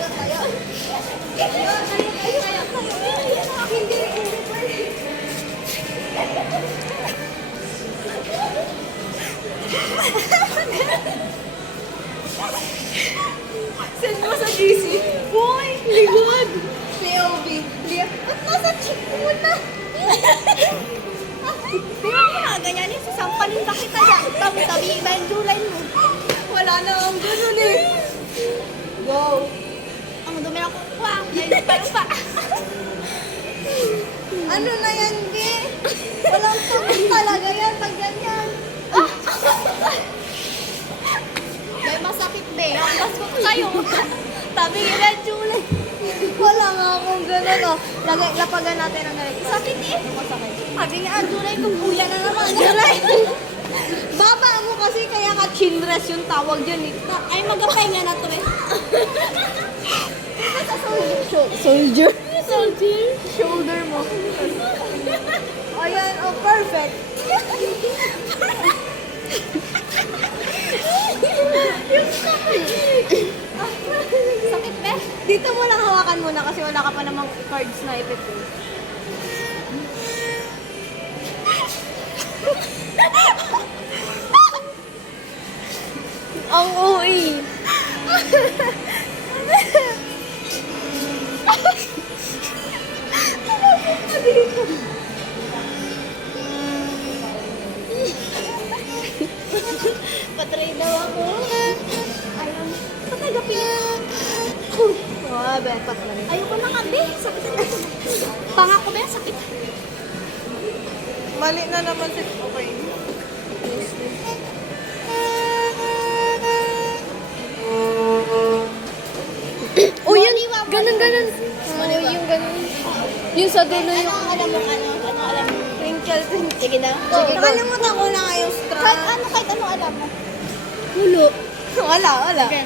tayo. Hindi pwede. Send mo sa GC. Boy, ligod. POV. Liyak. Ba't nasa cheek mo na? Di ba mo na ganyan yung sasampalin na kita yan. Tabi-tabi iba yung July mo. Wala na akong ganun eh. Go. Ang dumi ng kukuha. Dahil pa. Ano na yan, Ge? Walang tubig talaga yan pag ganyan. Dahil masakit be. Ang ko kayo. Tabi iba yung July. Wala nga akong ganun, oh. Lapagan natin ang ganito. Sakit eh. Masakit. Sabi nga, July kung kuya na naman. July. Baba mo kasi kaya ka chinrest yung tawag dyan eh. Ay, magapay nga na to eh. Sa soldier. Soldier. Shoulder mo. Ayan, oh, perfect. Sakit be. Dito mo lang hawakan muna kasi wala ka pa namang cards na ipipil. Ang UI. Patry daw ako. Ayun. Patagapin. Oh, bepat na rin. Ayoko na nga be. Sakit na ito. Pangako be, sakit. Mali na naman si... Okay. Oh, yan. Ganun. Oh, yung ganun. Yung sa dulo Ano yung... ang alam mo? Ano alam mo? Twinkle. Sige na. Sige, nakalimutan ko na nga yung Kahit straw. ano alam mo? Hulo. Wala. Okay.